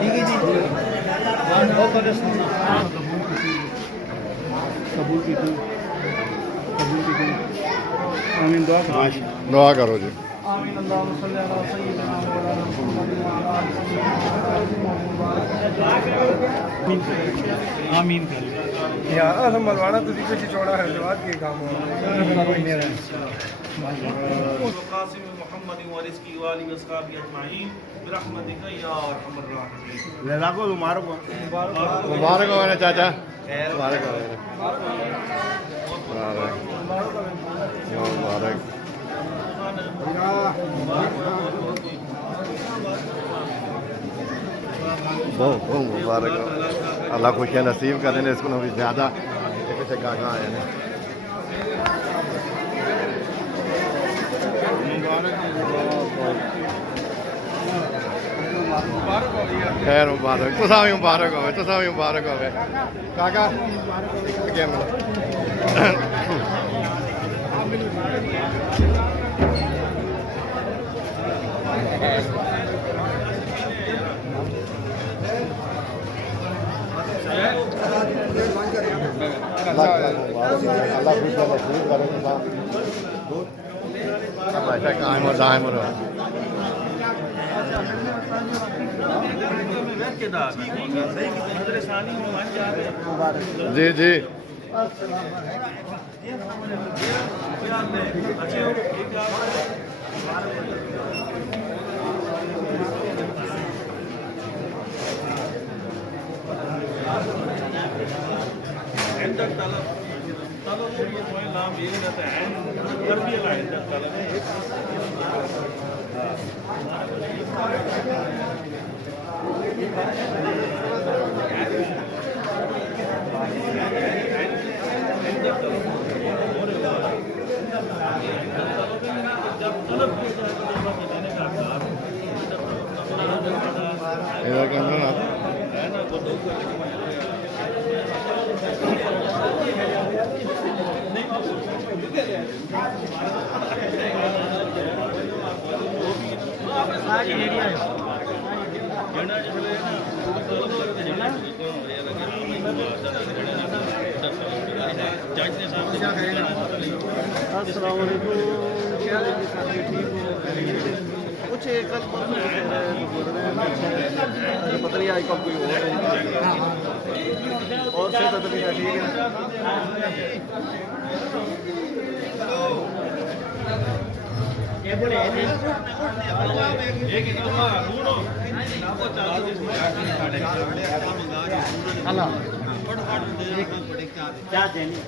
ठीक है जी कबूल की आमीन दुआ करो जी आमीन अल्लाहुम्मा सल्ली अला सय्यिदिना मौलाना मुहम्मद व अला आमीन कर यार हम मलवाना तुझी कुछ चौड़ा है जवाब के काम हो कासिम मोहम्मद व रिज़क़ी व आलिहि व अस्हाबी अजमाइन बिरहमतिक या अरहमर राहिमीन। लेला को मुबारक हो मुबारक हो चाचा मुबारक हो मुबारक बहुत बहुत मुबारक हो अल्लाह खुशियाँ नसीब करें इसको भी ज़्यादा पीछे कहाँ आए हैं खैर मुबारक तुसा भी मुबारक हो काका क्या मिला अल्लाह खुशियाँ नसीब करें ऐसा कायम और दायम रहो जी जी कुछ एक पता नहीं आज कब कोई और से तो ठीक है क्या देनी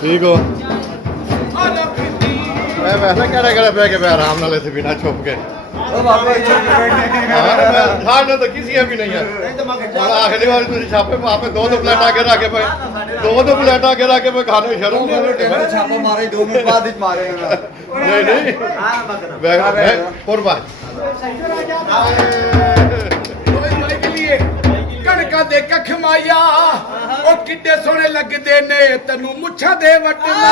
ठीक हो मैं वैसा कह बह के मैं आराम नाल इसे बिना छुप के तो किसी भी नहीं है आखिरी बार तुम छापे वहाँ पे दो प्लेट आगे रखे पे दो प्लेट आगे रखे पे खाने में शर्म छापा मारे 2 मिनट बाद ही मारे नहीं कुर्बान कणका दे कख माया ओ किड्डे सोहने लगदे ने तैनू मुच्छां दे वटना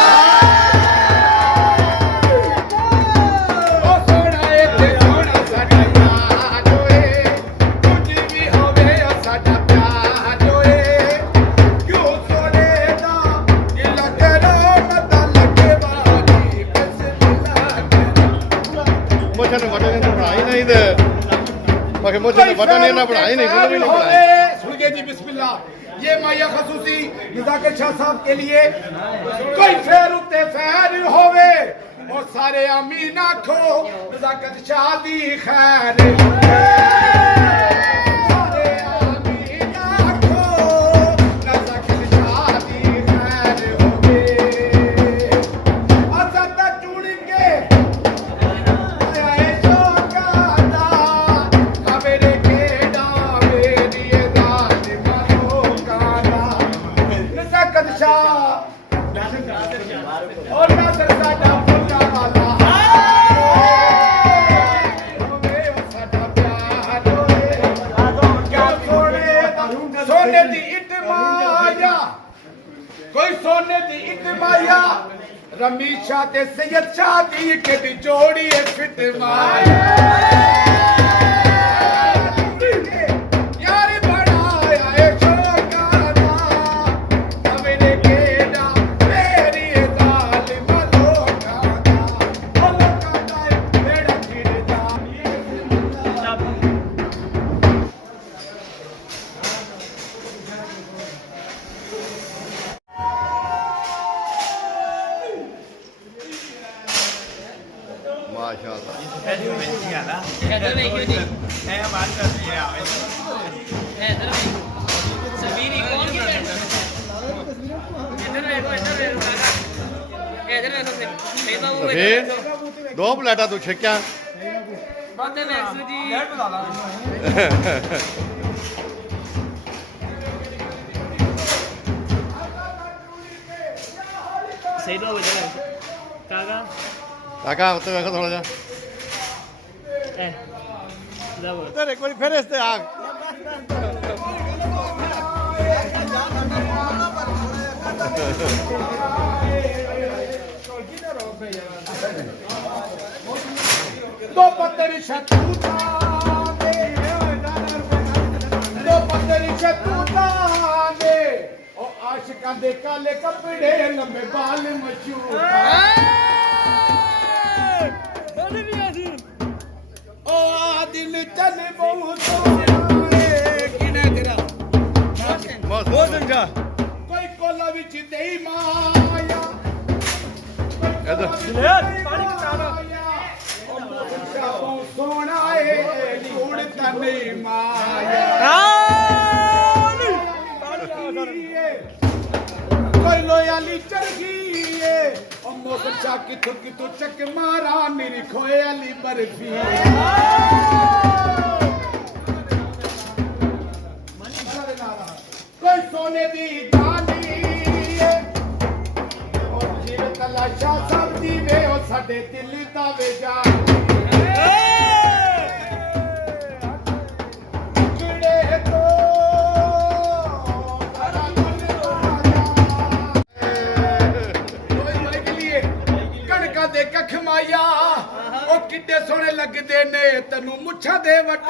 ये माया खसूसी नजाकत शाह साहब के लिए कोई फेर उते फैर होवे और सारे आमीन आखो नजाकत शाह दी खैर सारे आमीन आखो नजाकत शाह दी खैर होवे असद चुन के आए शौकाता खबरे केड़ा मेरी दाद मानो काना नजाकत शाह और नासर साडा फुल्ला वाला होवे साडा सोने दी इट माया कोई सोने दी इट माया रमीशा ते सैयद शादी के दी जोड़ी है फिट माया यार बड़ा आया है शोकाना सवेरे केड़ा मेरी जालिम लोकाना ओ लोकाना बेड़ा फिर जा माशाअल्लाह सफेद दो प्लेटा तू छक्या सही तो काका काका उत्ते देखो थोड़ा जा इधर एक बार फिर इसते आग दो पत्तरी शत्रुता दो पत्तरी शत्रुता दे ओ आशिकां दे काले कपड़े लंबे बाल मशहूर ओ दिल चल बहुत सोने किने तेरा बहुत समझा कोई कोला विच देई माया इधर पानी बचाना सोना है कूड़ तने माया कोई लोयाली चढ़ गई है और मोटर चा किथों चक मारा मेरी खोए अली बर्फी कोई सोने दी जानी है और जीव तलाशा सब दीवे और साडे दिल दा वे जान कख माया ओ किड्डे सोहने लगदे ने तैनू मुच्छां दे वट